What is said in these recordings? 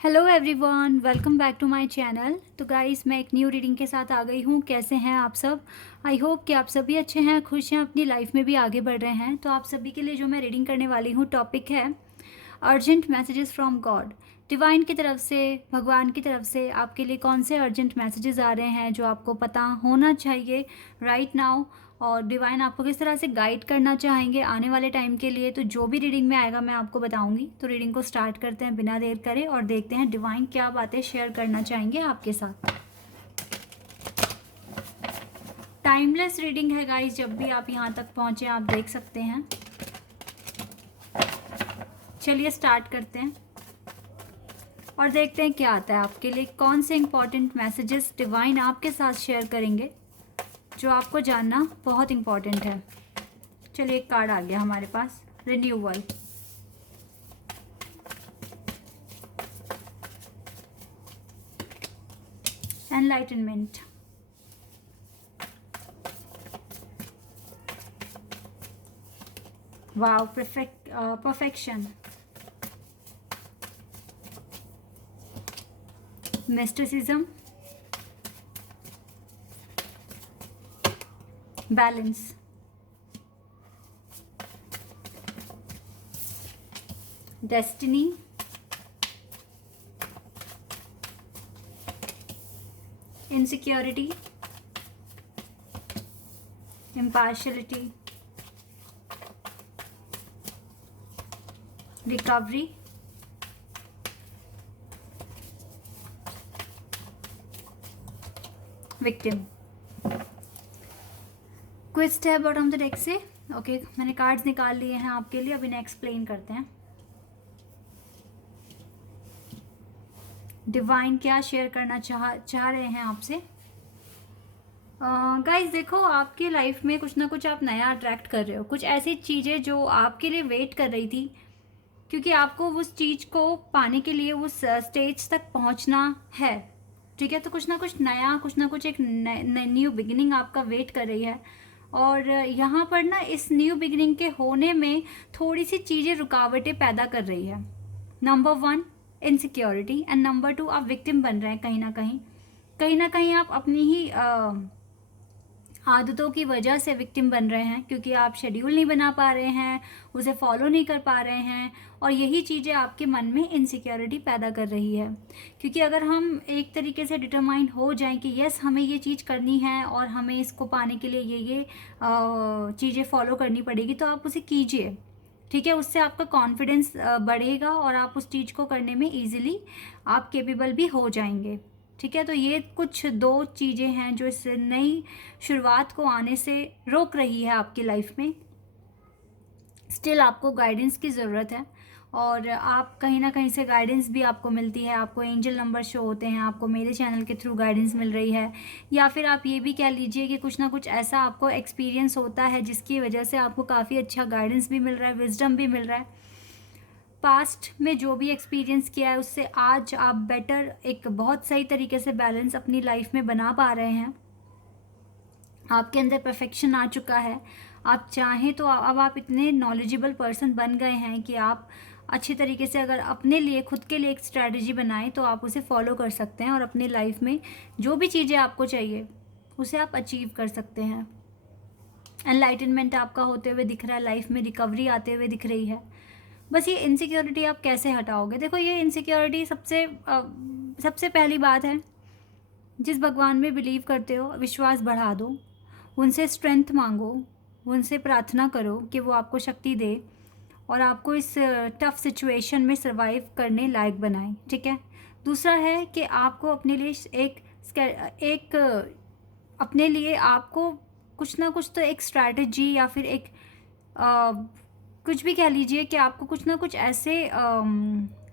Hello everyone, welcome back to my channel. तो guys, मैं एक न्यू रीडिंग के साथ आ गई हूँ। कैसे हैं आप सब? आई होप कि आप सभी अच्छे हैं, खुश हैं, अपनी लाइफ में भी आगे बढ़ रहे हैं। तो आप सभी के लिए जो मैं रीडिंग करने वाली हूँ, टॉपिक है urgent messages from God. Divine की तरफ से, भगवान की तरफ से आपके लिए कौन से अर्जेंट मैसेजेस आ रहे हैं जो आपको पता होना चाहिए राइट नाउ, और डिवाइन आपको किस तरह से गाइड करना चाहेंगे आने वाले टाइम के लिए। तो जो भी रीडिंग में आएगा मैं आपको बताऊंगी। तो रीडिंग को स्टार्ट करते हैं बिना देर करे और देखते हैं डिवाइन क्या बातें शेयर करना चाहेंगे आपके साथ। टाइमलेस रीडिंग है गाइस, जब भी आप यहाँ तक पहुँचे आप देख सकते हैं। चलिए स्टार्ट करते हैं और देखते हैं क्या आता है आपके लिए। कौन से इंपॉर्टेंट मैसेजेस डिवाइन आपके साथ शेयर करेंगे जो आपको जानना बहुत इंपॉर्टेंट है। चलिए, एक कार्ड आ गया हमारे पास, renewal. Enlightenment. Wow, perfection. Mysticism. Balance. Destiny. Insecurity. Impartiality. Recovery. Victim. Quest है बॉटम द डेक से। ओके, मैंने कार्ड्स निकाल लिए हैं आपके लिए, अब इन्हें एक्सप्लेन करते हैं। डिवाइन क्या शेयर करना चाह रहे हैं आपसे। गाइस देखो, आपके लाइफ में कुछ ना कुछ आप नया अट्रैक्ट कर रहे हो, कुछ ऐसी चीज़ें जो आपके लिए वेट कर रही थी, क्योंकि आपको उस चीज़ को पाने के लिए उस स्टेज तक पहुंचना है। ठीक है, तो कुछ ना कुछ एक न्यू बिगिनिंग आपका वेट कर रही है। और यहाँ पर ना इस न्यू बिगिनिंग के होने में थोड़ी सी चीज़ें रुकावटें पैदा कर रही है। नंबर 1, इनसिक्योरिटी, एंड नंबर 2, आप विक्टिम बन रहे हैं। कहीं ना कहीं आप अपनी ही आदतों की वजह से विक्टिम बन रहे हैं, क्योंकि आप शेड्यूल नहीं बना पा रहे हैं, उसे फॉलो नहीं कर पा रहे हैं, और यही चीज़ें आपके मन में इनसिक्योरिटी पैदा कर रही है। क्योंकि अगर हम एक तरीके से डिटरमाइन हो जाएं कि यस, हमें ये चीज़ करनी है और हमें इसको पाने के लिए ये चीज़ें फॉलो करनी पड़ेगी, तो आप उसे कीजिए। ठीक है, उससे आपका कॉन्फिडेंस बढ़ेगा और आप उस चीज़ को करने में ईजिली आप केपेबल भी हो जाएंगे। ठीक है, तो ये कुछ 2 चीज़ें हैं जो इस नई शुरुआत को आने से रोक रही है आपकी लाइफ में। स्टिल आपको गाइडेंस की ज़रूरत है, और आप कहीं ना कहीं से गाइडेंस भी आपको मिलती है। आपको एंजल नंबर शो होते हैं, आपको मेरे चैनल के थ्रू गाइडेंस मिल रही है, या फिर आप ये भी कह लीजिए कि कुछ ना कुछ ऐसा आपको एक्सपीरियंस होता है जिसकी वजह से आपको काफ़ी अच्छा गाइडेंस भी मिल रहा है, विजडम भी मिल रहा है। पास्ट में जो भी एक्सपीरियंस किया है उससे आज आप बेटर, एक बहुत सही तरीके से बैलेंस अपनी लाइफ में बना पा रहे हैं। आपके अंदर परफेक्शन आ चुका है। आप चाहें तो अब आप इतने नॉलेजेबल पर्सन बन गए हैं कि आप अच्छी तरीके से अगर अपने लिए, खुद के लिए एक स्ट्रैटेजी बनाएं तो आप उसे फॉलो कर सकते हैं, और अपनी लाइफ में जो भी चीज़ें आपको चाहिए उसे आप अचीव कर सकते हैं। एनलाइटनमेंट आपका होते हुए दिख रहा है, लाइफ में रिकवरी आते हुए दिख रही है। बस ये इनसिक्योरिटी आप कैसे हटाओगे? देखो, ये इनसिक्योरिटी सबसे पहली बात है, जिस भगवान में बिलीव करते हो विश्वास बढ़ा दो, उनसे स्ट्रेंथ मांगो, उनसे प्रार्थना करो कि वो आपको शक्ति दे और आपको इस टफ सिचुएशन में सरवाइव करने लायक बनाए। ठीक है, दूसरा है कि आपको अपने लिए एक अपने लिए आपको कुछ ना कुछ तो एक स्ट्रैटेजी, या फिर एक कुछ भी कह लीजिए कि आपको कुछ ना कुछ ऐसे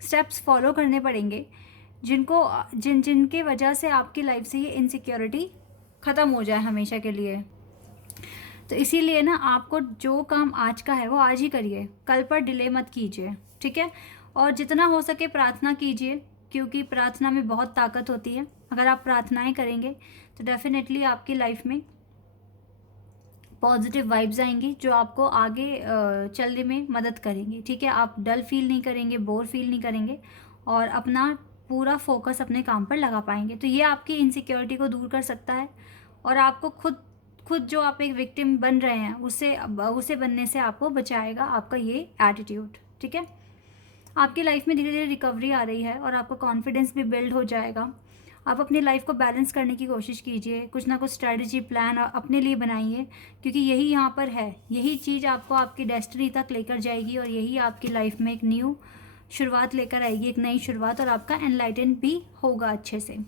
स्टेप्स फॉलो करने पड़ेंगे जिनके वजह से आपकी लाइफ से ये इनसिक्योरिटी ख़त्म हो जाए हमेशा के लिए। तो इसीलिए ना, आपको जो काम आज का है वो आज ही करिए, कल पर डिले मत कीजिए। ठीक है, और जितना हो सके प्रार्थना कीजिए, क्योंकि प्रार्थना में बहुत ताकत होती है। अगर आप प्रार्थनाएं करेंगे तो डेफिनेटली आपकी लाइफ में पॉजिटिव वाइब्स आएंगी जो आपको आगे चलने में मदद करेंगी। ठीक है, आप डल फील नहीं करेंगे, बोर फील नहीं करेंगे, और अपना पूरा फोकस अपने काम पर लगा पाएंगे। तो ये आपकी इनसिक्योरिटी को दूर कर सकता है और आपको खुद जो आप एक विक्टिम बन रहे हैं उसे बनने से आपको बचाएगा आपका ये एटीट्यूड। ठीक है, आपकी लाइफ में धीरे धीरे रिकवरी आ रही है और आपका कॉन्फिडेंस भी बिल्ड हो जाएगा। आप अपनी लाइफ को बैलेंस करने की कोशिश कीजिए, कुछ ना कुछ स्ट्रेटजी प्लान अपने लिए बनाइए, क्योंकि यही यहाँ पर है, यही चीज़ आपको आपकी डेस्टिनी तक लेकर जाएगी और यही आपकी लाइफ में एक न्यू शुरुआत लेकर आएगी, एक नई शुरुआत, और आपका एनलाइटन भी होगा अच्छे से।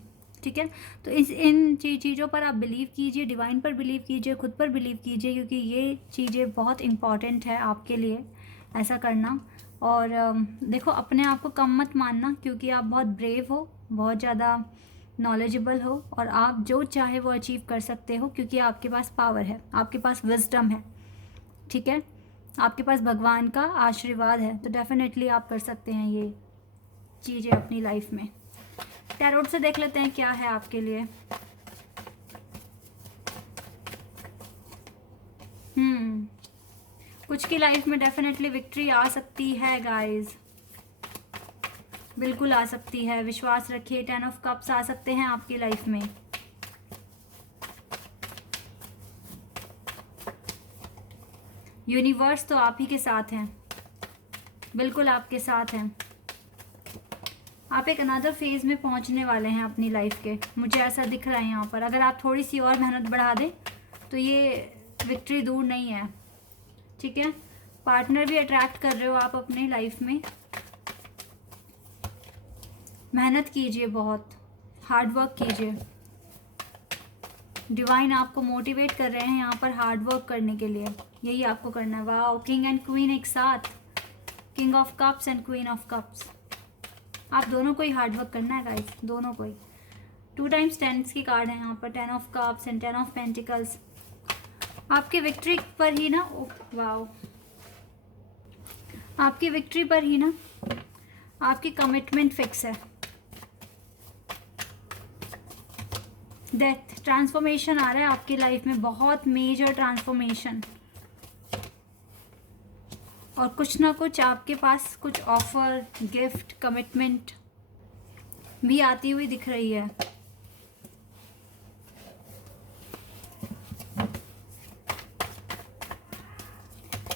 ठीक है, तो इन चीज़ों पर आप बिलीव कीजिए, डिवाइन पर बिलीव कीजिए, खुद पर बिलीव कीजिए, क्योंकि ये चीज़ें बहुत इंपॉर्टेंट है आपके लिए ऐसा करना। और देखो, अपने आप को कम मत मानना, क्योंकि आप बहुत ब्रेव हो, बहुत ज़्यादा नॉलेजेबल हो और आप जो चाहे वो अचीव कर सकते हो, क्योंकि आपके पास पावर है, आपके पास विजडम है। ठीक है, आपके पास भगवान का आशीर्वाद है, तो डेफिनेटली आप कर सकते हैं ये चीज़ें अपनी लाइफ में। टैरोट से देख लेते हैं क्या है आपके लिए। कुछ की लाइफ में डेफिनेटली विक्ट्री आ सकती है गाइस, बिल्कुल आ सकती है, विश्वास रखिए। 10 ऑफ कप्स आ सकते हैं आपकी लाइफ में। यूनिवर्स तो आप ही के साथ हैं, बिल्कुल आपके साथ हैं। आप एक अनदर फेज में पहुंचने वाले हैं अपनी लाइफ के, मुझे ऐसा दिख रहा है यहाँ पर। अगर आप थोड़ी सी और मेहनत बढ़ा दें तो ये विक्ट्री दूर नहीं है। ठीक है, पार्टनर भी अट्रैक्ट कर रहे हो आप अपनी लाइफ में। मेहनत कीजिए, बहुत हार्ड वर्क कीजिए। डिवाइन आपको मोटिवेट कर रहे हैं यहाँ पर हार्ड वर्क करने के लिए, यही आपको करना है। वाओ, किंग एंड क्वीन एक साथ, king of cups and queen of cups. आप दोनों को ही हार्ड वर्क करना है गाइस, दोनों को ही। 2 टाइम्स 10 की कार्ड है यहाँ पर, 10 of cups and 10 of pentacles. आपकी विक्ट्री पर ही ना, वाओ, आपकी विक्ट्री पर ही ना आपकी कमिटमेंट फिक्स है। डेथ, ट्रांसफॉर्मेशन आ रहा है आपकी लाइफ में, बहुत मेजर ट्रांसफॉर्मेशन। और कुछ ना कुछ आपके पास कुछ ऑफर, गिफ्ट, कमिटमेंट भी आती हुई दिख रही है।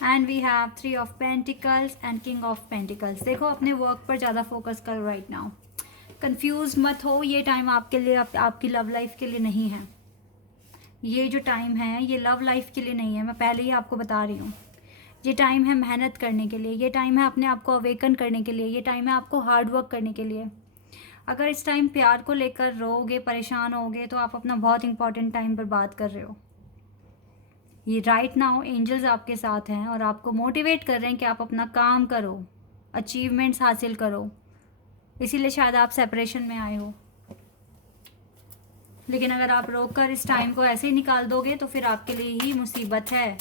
And we have 3 of pentacles and king of pentacles. देखो, अपने वर्क पर ज़्यादा फोकस करो राइट नाउ। कंफ्यूज मत हो, ये टाइम आपके लिए, आपकी लव लाइफ के लिए नहीं है। ये जो टाइम है ये लव लाइफ के लिए नहीं है, मैं पहले ही आपको बता रही हूँ। ये टाइम है मेहनत करने के लिए, ये टाइम है अपने आप को अवेकन करने के लिए, ये टाइम है आपको हार्ड वर्क करने के लिए। अगर इस टाइम प्यार को लेकर रोओगे, परेशान होगे, तो आप अपना बहुत इंपॉर्टेंट टाइम बर्बाद कर रहे हो। ये राइट नाउ एंजल्स आपके साथ हैं और आपको मोटिवेट कर रहे हैं कि आप अपना काम करो, अचीवमेंट्स हासिल करो। इसीलिए शायद आप सेपरेशन में आए हो, लेकिन अगर आप रोककर इस टाइम को ऐसे ही निकाल दोगे तो फिर आपके लिए ही मुसीबत है।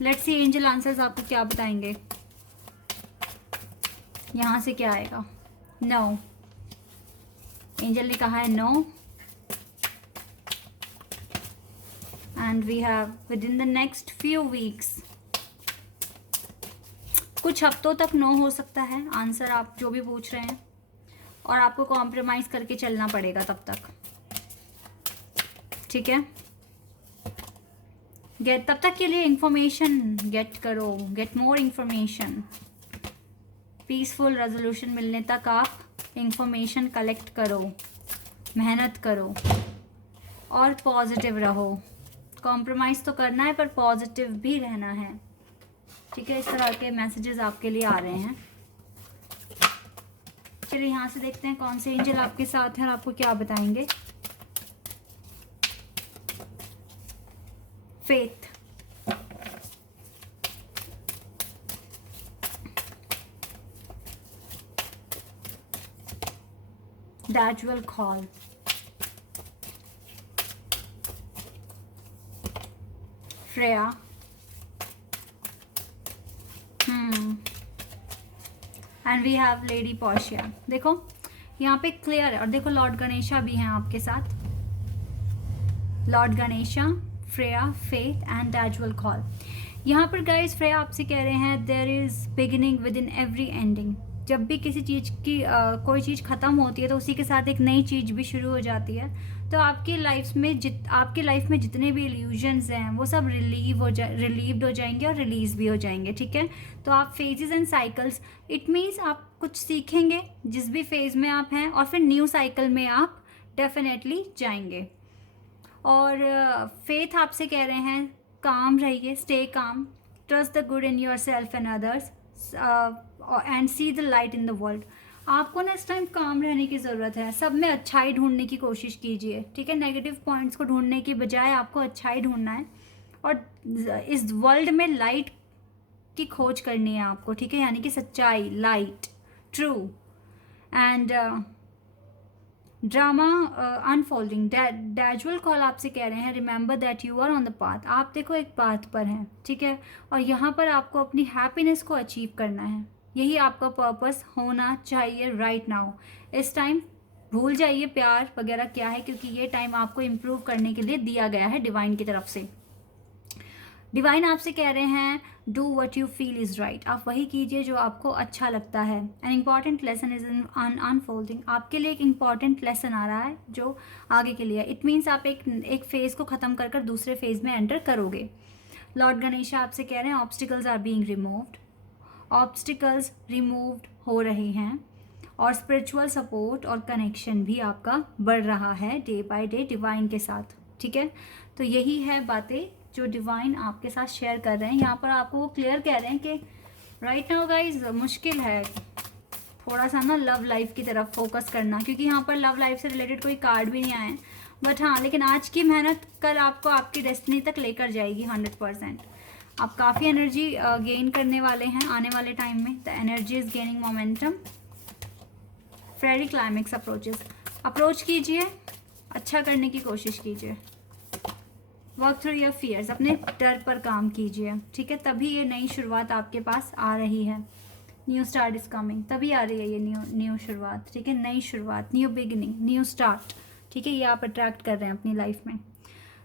लेट्स सी एंजल आंसर्स आपको क्या बताएंगे। यहाँ से क्या आएगा? नो, एंजल ने कहा है no. And we have within the next few weeks, कुछ हफ्तों तक नो हो सकता है आंसर आप जो भी पूछ रहे हैं, और आपको कॉम्प्रोमाइज़ करके चलना पड़ेगा तब तक। ठीक है, तब तक के लिए इंफॉर्मेशन गेट करो, get more information. Peaceful resolution मिलने तक आप इंफॉर्मेशन कलेक्ट करो, मेहनत करो और पॉजिटिव रहो। कॉम्प्रोमाइज़ तो करना है पर पॉजिटिव भी रहना है। ठीक है, इस तरह के मैसेजेस आपके लिए आ रहे हैं। चलिए यहाँ से देखते हैं कौन से एंजल आपके साथ हैं और आपको क्या बताएंगे। Faith, that will call, Freya, and we have lady Portia. देखो यहाँ पे क्लियर है, और देखो लॉर्ड गणेशा भी हैं आपके साथ। Lord Ganesha, Freya, faith and that will call. यहाँ पर गाइस फ्रेया आपसे कह रहे हैं there is beginning within every ending. जब भी किसी चीज़ की कोई चीज़ ख़त्म होती है तो उसी के साथ एक नई चीज़ भी शुरू हो जाती है। तो आपकी लाइफ में जितने भी इल्यूजन्स हैं वो सब रिलीव्ड हो जाएंगे और रिलीज़ भी हो जाएंगे, ठीक है। तो आप phases and cycles, it means आप कुछ सीखेंगे जिस भी फेज़ में आप हैं, और फिर न्यू साइकिल में आप डेफिनेटली जाएंगे। और फेथ आपसे कह रहे हैं काम रहिए, stay calm, trust the good in your self and others and see the light in the world. आपको ना इस टाइम काम रहने की ज़रूरत है, सब में अच्छाई ढूंढने की कोशिश कीजिए, ठीक है। नेगेटिव पॉइंट्स को ढूंढने की बजाय आपको अच्छाई ढूंढना है, और इस वर्ल्ड में लाइट की खोज करनी है आपको, ठीक है, यानी कि सच्चाई, light, true and drama unfolding. डैजुअल कॉल आपसे कह रहे हैं remember that you are on the path. आप देखो एक पाथ पर हैं, ठीक है, और यहाँ पर आपको अपनी हैप्पीनेस को अचीव करना है, यही आपका पर्पस होना चाहिए राइट नाउ। इस टाइम भूल जाइए प्यार वगैरह क्या है, क्योंकि ये टाइम आपको इम्प्रूव करने के लिए दिया गया है डिवाइन की तरफ से। डिवाइन आपसे कह रहे हैं do what you feel is right. आप वही कीजिए जो आपको अच्छा लगता है। An important lesson is unfolding. आपके लिए एक इम्पॉर्टेंट लेसन आ रहा है जो आगे के लिए, इट मीन्स आप एक फेज़ को ख़त्म कर दूसरे फेज़ में एंटर करोगे। लॉर्ड गणेश आपसे कह रहे हैं obstacles are being removed. Obstacles removed हो रहे हैं, और स्पिरिचुअल सपोर्ट और कनेक्शन भी आपका बढ़ रहा है डे बाय डे डिवाइन के साथ, ठीक है। तो यही है बातें जो डिवाइन आपके साथ शेयर कर रहे हैं। यहाँ पर आपको वो क्लियर कह रहे हैं कि राइट नाउ गाइज मुश्किल है थोड़ा सा ना लव लाइफ की तरफ फोकस करना, क्योंकि यहाँ पर लव लाइफ से रिलेटेड कोई कार्ड भी नहीं आए, बट हाँ, लेकिन आज की मेहनत कल आपको आपकी डेस्टिनी तक लेकर जाएगी 100%। आप काफ़ी एनर्जी गेन करने वाले हैं आने वाले टाइम में। The energy is gaining momentum. Fairy climax approach कीजिए, अच्छा करने की कोशिश कीजिए, वर्क थ्रू योर फियर्स, अपने डर पर काम कीजिए, ठीक है। तभी ये नई शुरुआत आपके पास आ रही है। न्यू स्टार्ट इज कमिंग, तभी आ रही है ये न्यू शुरुआत, ठीक है। नई शुरुआत, न्यू बिगिनिंग, न्यू स्टार्ट, ठीक है। ये आप अट्रैक्ट कर रहे हैं अपनी लाइफ में।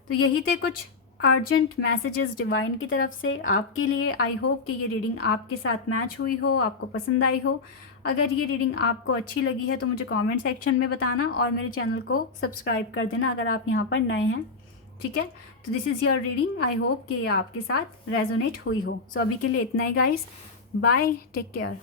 तो यही थे कुछ अर्जेंट मैसेजेस डिवाइन की तरफ से आपके लिए। आई होप कि ये रीडिंग आपके साथ मैच हुई हो, आपको पसंद आई हो। अगर ये रीडिंग आपको अच्छी लगी है तो मुझे कमेंट सेक्शन में बताना, और मेरे चैनल को सब्सक्राइब कर देना अगर आप यहाँ पर नए हैं, ठीक है। तो this is your reading. I hope कि ये आपके साथ रेजोनेट हुई हो। सो अभी के लिए इतना ही गाइस, बाय, टेक केयर।